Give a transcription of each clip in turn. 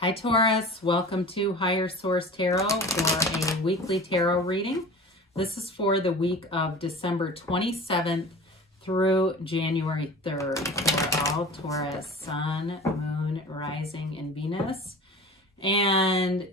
Hi Taurus, welcome to Higher Source Tarot for a weekly tarot reading. This is for the week of December 27th through January 3rd for all Taurus, Sun, Moon, Rising, and Venus. And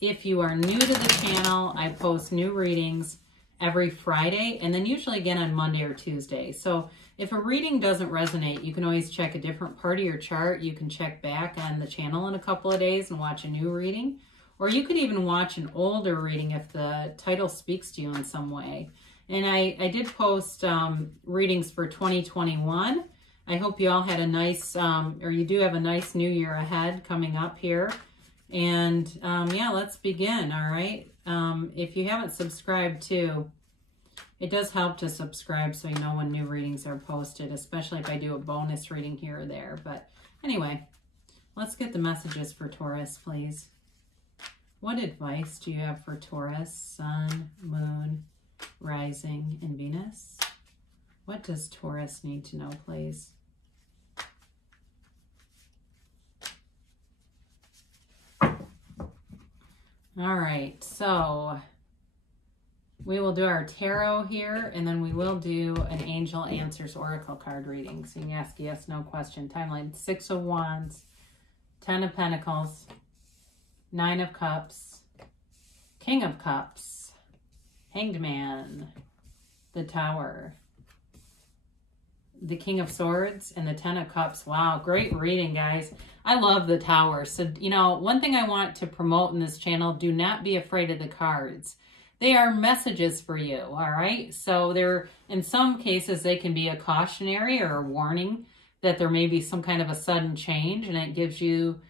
if you are new to the channel, I post new readings every Friday and then usually again on Monday or Tuesday. So if a reading doesn't resonate, you can always check a different part of your chart. You can check back on the channel in a couple of days and watch a new reading. Or you could even watch an older reading if the title speaks to you in some way. And I did post readings for 2021. I hope you all had a nice, or you do have a nice new year ahead coming up here. And yeah, let's begin, all right? If you haven't subscribed too, it does help to subscribe so you know when new readings are posted, especially if I do a bonus reading here or there. But anyway, let's get the messages for Taurus, please. What advice do you have for Taurus, Sun, Moon, Rising, and Venus? What does Taurus need to know, please? All right, so we will do our tarot here, and then we will do an Angel Answers Oracle card reading. So you can ask yes, no question. Timeline, 6 of Wands, 10 of Pentacles, 9 of Cups, King of Cups, Hanged Man, the Tower, the King of Swords, and the 10 of Cups. Wow, great reading, guys. I love the Tower. So, you know, one thing I want to promote in this channel, do not be afraid of the cards. They are messages for you, all right? So they're, in some cases, they can be a cautionary or a warning that there may be some kind of a sudden change, and it gives you,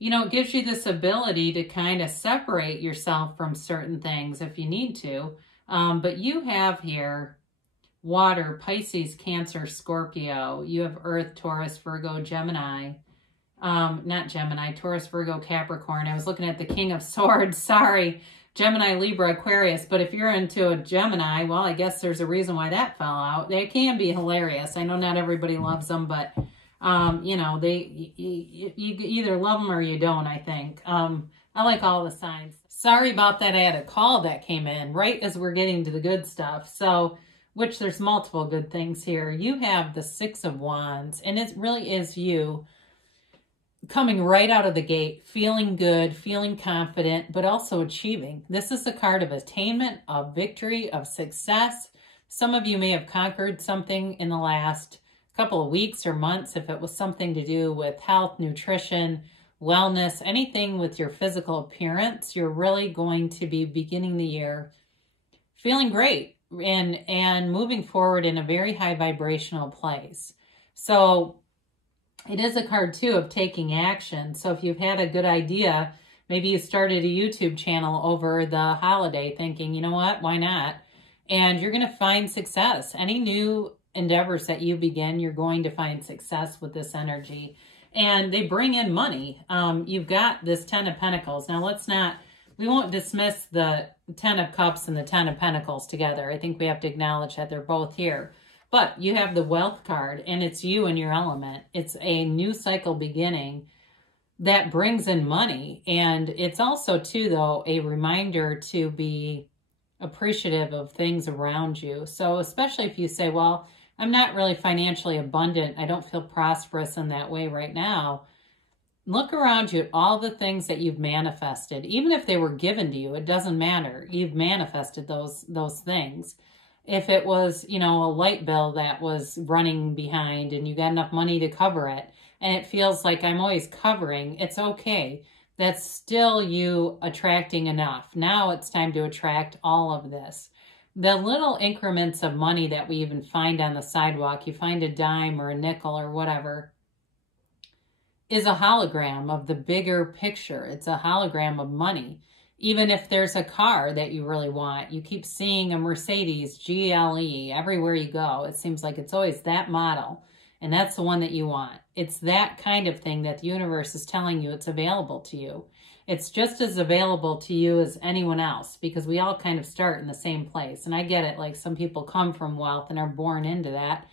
you know, it gives you this ability to kind of separate yourself from certain things if you need to. But you have here water, Pisces, Cancer, Scorpio. You have Earth, Taurus, Virgo, Gemini. Not Gemini, Taurus, Virgo, Capricorn. I was looking at the King of Swords, sorry. Gemini, Libra, Aquarius. But if you're into a Gemini, well, I guess there's a reason why that fell out. They can be hilarious. I know not everybody loves them, but, you know, you either love them or you don't, I think. I like all the signs. Sorry about that. I had a call that came in right as we're getting to the good stuff. So, which there's multiple good things here. You have the 6 of Wands, and it really is you coming right out of the gate, feeling good, feeling confident, but also achieving. This is a card of attainment, of victory, of success. Some of you may have conquered something in the last couple of weeks or months, if it was something to do with health, nutrition, wellness, anything with your physical appearance. You're really going to be beginning the year feeling great and moving forward in a very high vibrational place. So it is a card, too, of taking action. So if you've had a good idea, maybe you started a YouTube channel over the holiday thinking, you know what, why not? And you're going to find success. Any new endeavors that you begin, you're going to find success with this energy. And they bring in money. You've got this 10 of Pentacles. Now, we won't dismiss the 10 of Cups and the 10 of Pentacles together. I think we have to acknowledge that they're both here. But you have the Wealth card, and it's you and your element. It's a new cycle beginning that brings in money. And it's also, too, though, a reminder to be appreciative of things around you. So especially if you say, well, I'm not really financially abundant. I don't feel prosperous in that way right now. Look around you at all the things that you've manifested. Even if they were given to you, it doesn't matter. You've manifested those things. If it was, you know, a light bill that was running behind and you got enough money to cover it, and it feels like I'm always covering, it's okay. That's still you attracting enough. Now it's time to attract all of this. The little increments of money that we even find on the sidewalk, you find a dime or a nickel or whatever, is a hologram of the bigger picture. It's a hologram of money. Even if there's a car that you really want, you keep seeing a Mercedes GLE everywhere you go. It seems like it's always that model, and that's the one that you want. It's that kind of thing that the universe is telling you it's available to you. It's just as available to you as anyone else, because we all kind of start in the same place. And I get it, like some people come from wealth and are born into that.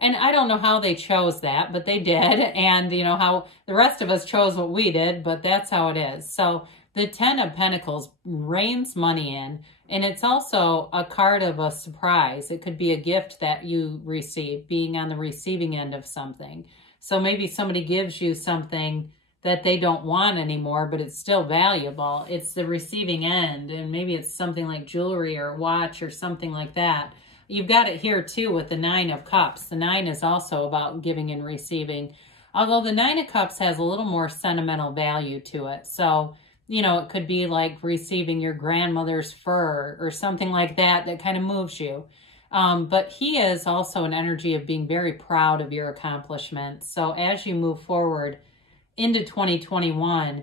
And I don't know how they chose that, but they did. And you know how the rest of us chose what we did, but that's how it is. So the 10 of Pentacles rains money in, and it's also a card of a surprise. It could be a gift that you receive, being on the receiving end of something. So maybe somebody gives you something that they don't want anymore, but it's still valuable. It's the receiving end, and maybe it's something like jewelry or a watch or something like that. You've got it here too with the 9 of Cups. The 9 is also about giving and receiving, although the 9 of Cups has a little more sentimental value to it. So, you know, it could be like receiving your grandmother's fur or something like that that kind of moves you. But he is also an energy of being very proud of your accomplishments. So as you move forward into 2021,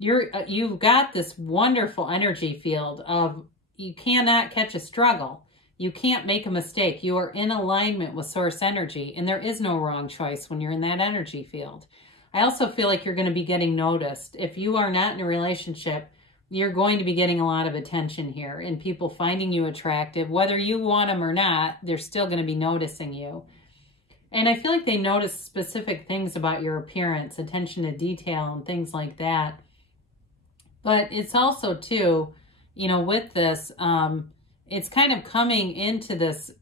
you've got this wonderful energy field of you cannot catch a struggle. You can't make a mistake. You are in alignment with source energy, and there is no wrong choice when you're in that energy field. I also feel like you're going to be getting noticed. If you are not in a relationship, you're going to be getting a lot of attention here and people finding you attractive. Whether you want them or not, they're still going to be noticing you. And I feel like they notice specific things about your appearance, attention to detail and things like that. But it's also too, you know, with this, it's kind of coming into this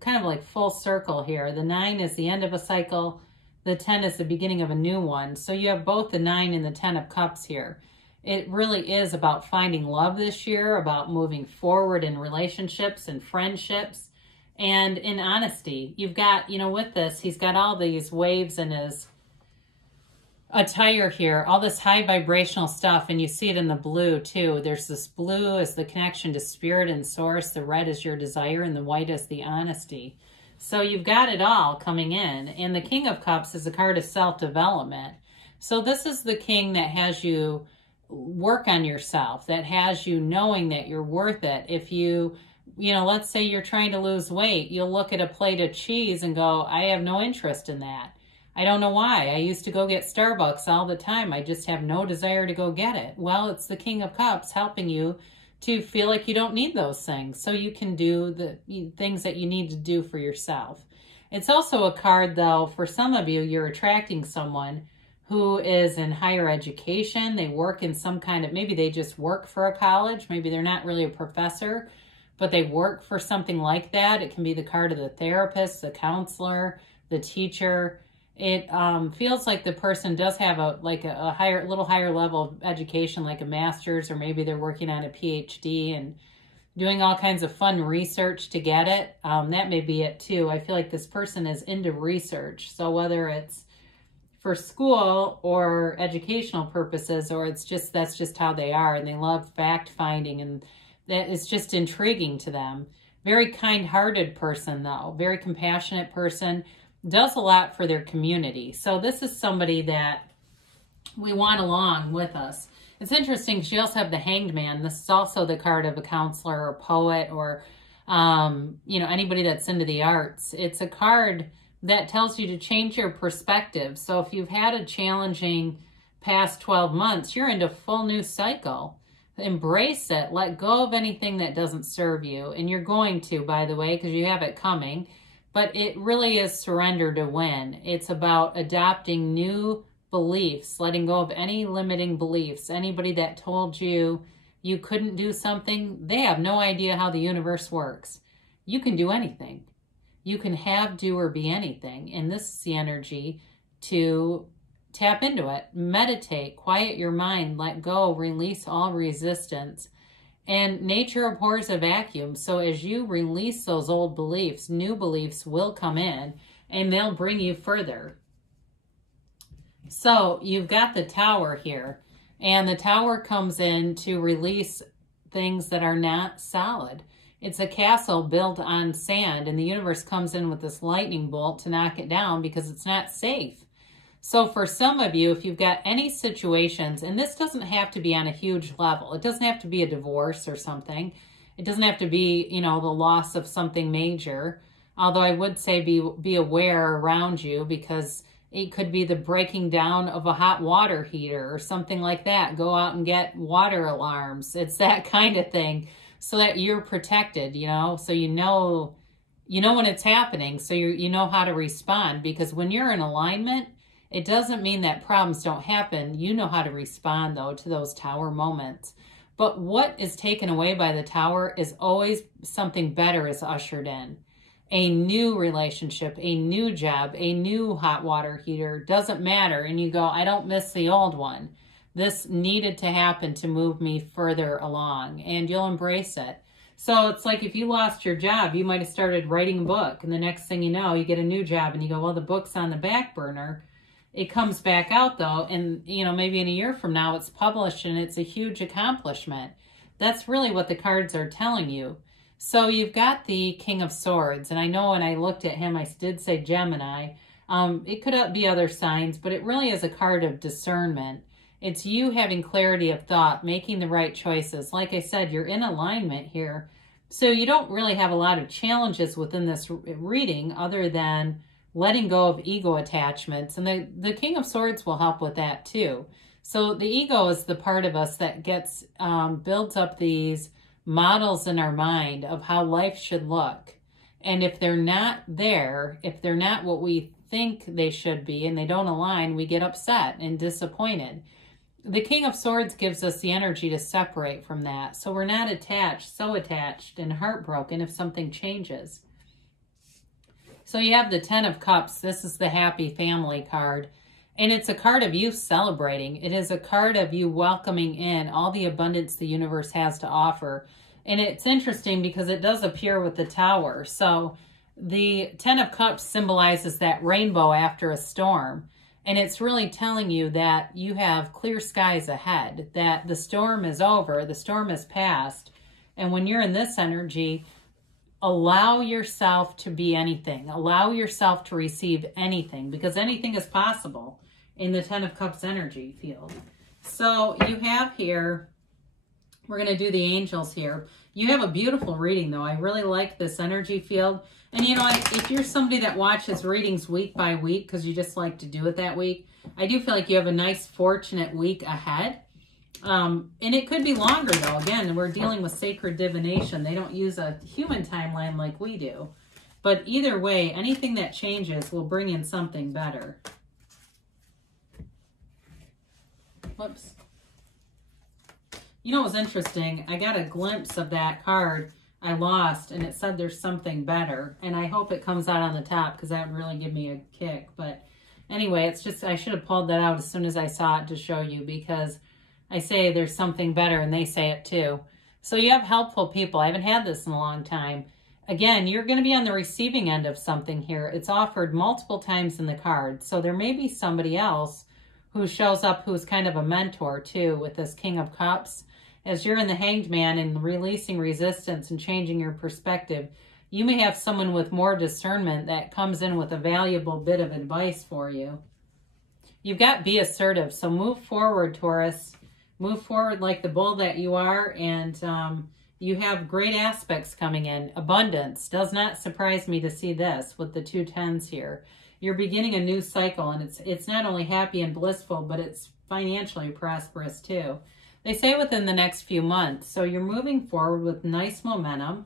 kind of like full circle here. The 9 is the end of a cycle. The 10 is the beginning of a new one. So you have both the 9 and the 10 of Cups here. It really is about finding love this year, about moving forward in relationships and friendships and in honesty. You've got, you know, with this, he's got all these waves in his attire here, all this high vibrational stuff, and you see it in the blue too. There's this blue is the connection to spirit and source, the red is your desire, and the white is the honesty. So you've got it all coming in. And the King of Cups is a card of self-development. So this is the king that has you work on yourself, that has you knowing that you're worth it. If you know, let's say you're trying to lose weight, you'll look at a plate of cheese and go, I have no interest in that. I don't know why. I used to go get Starbucks all the time. I just have no desire to go get it. Well, it's the King of Cups helping you to feel like you don't need those things so you can do the things that you need to do for yourself. It's also a card, though, for some of you, you're attracting someone who is in higher education. They work in some kind of, maybe they just work for a college. Maybe they're not really a professor, but they work for something like that. It can be the card of the therapist, the counselor, the teacher. It feels like the person does have a little higher level of education, like a master's, or maybe they're working on a PhD and doing all kinds of fun research to get it. That may be it too. I feel like this person is into research. So whether it's for school or educational purposes, or it's just, that's just how they are, and they love fact finding, and that is just intriguing to them. Very kind-hearted person though, very compassionate person. Does a lot for their community. So this is somebody that we want along with us. It's interesting, she also have the Hanged Man. This is also the card of a counselor or poet or, you know, anybody that's into the arts. It's a card that tells you to change your perspective. So if you've had a challenging past 12 months, you're into a full new cycle. Embrace it. Let go of anything that doesn't serve you. And you're going to, by the way, because you have it coming. But it really is surrender to win. It's about adopting new beliefs, letting go of any limiting beliefs. Anybody that told you you couldn't do something, they have no idea how the universe works. You can do anything. You can have, do, or be anything. And this is the energy to tap into it. Meditate, quiet your mind, let go, release all resistance. And nature abhors a vacuum. So as you release those old beliefs, new beliefs will come in and they'll bring you further. So you've got the Tower here, and the Tower comes in to release things that are not solid. It's a castle built on sand, and the universe comes in with this lightning bolt to knock it down because it's not safe. So for some of you, if you've got any situations, and this doesn't have to be on a huge level. It doesn't have to be a divorce or something. It doesn't have to be, you know, the loss of something major. Although I would say be aware around you, because it could be the breaking down of a hot water heater or something like that. Go out and get water alarms. It's that kind of thing so that you're protected, you know, so you know you know when it's happening, so you know how to respond, because when you're in alignment, it doesn't mean that problems don't happen. You know how to respond, though, to those tower moments. But what is taken away by the tower is always something better is ushered in. A new relationship, a new job, a new hot water heater, doesn't matter. And you go, I don't miss the old one. This needed to happen to move me further along, and you'll embrace it. So it's like if you lost your job, you might have started writing a book, and the next thing you know, you get a new job, and you go, well, the book's on the back burner. It comes back out, though, and, you know, maybe in a year from now, it's published, and it's a huge accomplishment. That's really what the cards are telling you. So you've got the King of Swords, and I know when I looked at him, I did say Gemini. It could be other signs, but it really is a card of discernment. It's you having clarity of thought, making the right choices. Like I said, you're in alignment here. So you don't really have a lot of challenges within this reading other than letting go of ego attachments. And the King of Swords will help with that too. So the ego is the part of us that gets builds up these models in our mind of how life should look. And if they're not there, if they're not what we think they should be and they don't align, we get upset and disappointed. The King of Swords gives us the energy to separate from that. So we're not so attached and heartbroken if something changes. So you have the Ten of Cups. This is the happy family card. And it's a card of you celebrating. It is a card of you welcoming in all the abundance the universe has to offer. And it's interesting because it does appear with the Tower. So the Ten of Cups symbolizes that rainbow after a storm. And it's really telling you that you have clear skies ahead, that the storm is over, the storm is past. And when you're in this energy, allow yourself to be anything. Allow yourself to receive anything, because anything is possible in the Ten of Cups energy field. So you have here, we're going to do the angels here. You have a beautiful reading, though. I really like this energy field. And, you know, if you're somebody that watches readings week by week because you just like to do it that week, I do feel like you have a nice, fortunate week ahead. And it could be longer, though. Again, we're dealing with sacred divination. They don't use a human timeline like we do. But either way, anything that changes will bring in something better. Whoops. You know what was interesting? I got a glimpse of that card I lost, and it said there's something better. And I hope it comes out on the top because that would really give me a kick. But anyway, it's just, I should have pulled that out as soon as I saw it to show you, because I say there's something better and they say it too. So you have helpful people. I haven't had this in a long time. Again, you're going to be on the receiving end of something here. It's offered multiple times in the card. So there may be somebody else who shows up who's kind of a mentor too with this King of Cups. As you're in the Hanged Man and releasing resistance and changing your perspective, you may have someone with more discernment that comes in with a valuable bit of advice for you. You've got be assertive. So move forward, Taurus. Move forward like the bull that you are, and you have great aspects coming in. Abundance. Does not surprise me to see this with the 2 10s here. You're beginning a new cycle, and it's not only happy and blissful, but it's financially prosperous too. They say within the next few months. So you're moving forward with nice momentum.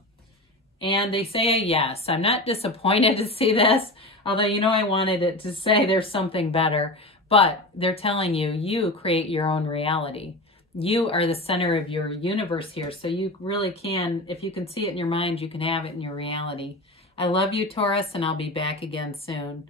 And they say a yes. I'm not disappointed to see this, although, you know, I wanted it to say there's something better. But they're telling you, you create your own reality. You are the center of your universe here. So you really can, if you can see it in your mind, you can have it in your reality. I love you, Taurus, and I'll be back again soon.